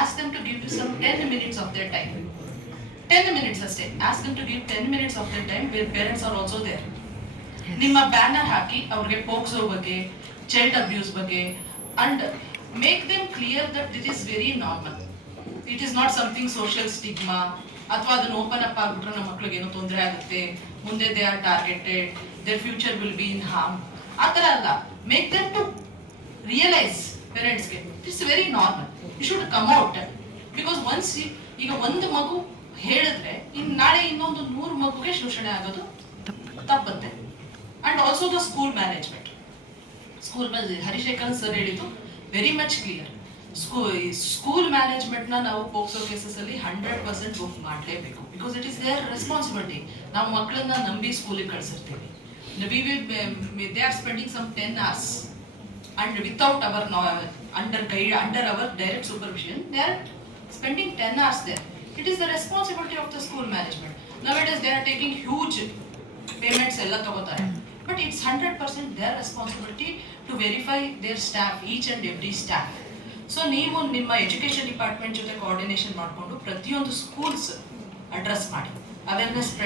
Ask them to give you some 10 minutes of their time. 10 minutes ಅಷ್ಟೇ. Ask them to give 10 minutes of their time where parents are also there. ನಿಮ್ಮ banner ಹಾಕಿ ಅವ್ರಿಗೆ POCSO ಬಗ್ಗೆ, child abuse ಬಗ್ಗೆ, and make them clear that it is very normal. It is not something social stigma, ಅಥವಾ ಅದನ್ನ open up ಆಗ್ಬಿಟ್ರೆ ನಮ್ಮ ಮಕ್ಳಿಗೆ ಏನೋ ತೊಂದರೆ ಆಗುತ್ತೆ, ಮುಂದೆ they are targeted, their future will be in harm. ಆ ಥರ ಅಲ್ಲ. ಮೇಕ್ ದೆಮ್ ಟು ರಿಯಲೈಸ್ ಪೇರೆಂಟ್ಸ್ಗೆ it's very normal, you should come out. Because once ಈಗ ಒಂದು ಮಗು ಹೇಳಿದ್ರೆ ನಾಳೆ ಇನ್ನೊಂದು 100 ಮಗುಗೆ ಶೋಷಣೆ ಆಗೋದು ತಪ್ಪತ್ತೆ. And also the school management. Harishekhar sir ಹೇಳಿದ್ದು very much clear. School management ನಾವು ಪೋಕ್ಸೋ ಕೇಸಸ್ ಅಲ್ಲಿ 100% ಬುಕ್ ಮಾಡಲೇಬೇಕು. Because it is their responsibility. ನಾವು ಮಕ್ಕಳನ್ನ ನಂಬಿ ಸ್ಕೂಲಿಗೆ ಕಳಿಸಿರ್ತೀವಿ. They are spending some 10 hours and without our under our direct supervision, they are spending 10 hours there. It is the responsibility of the school management. Nowadays they are taking huge payments ella tagotare, but it's 100% their responsibility to verify their staff, each and every staff. So ನೀವು ನಿಮ್ಮ education department ಜೊತೆ coordination ಮಾಡಿಕೊಂಡು ಪ್ರತಿಯೊಂದು schools address ಮಾಡಿ awareness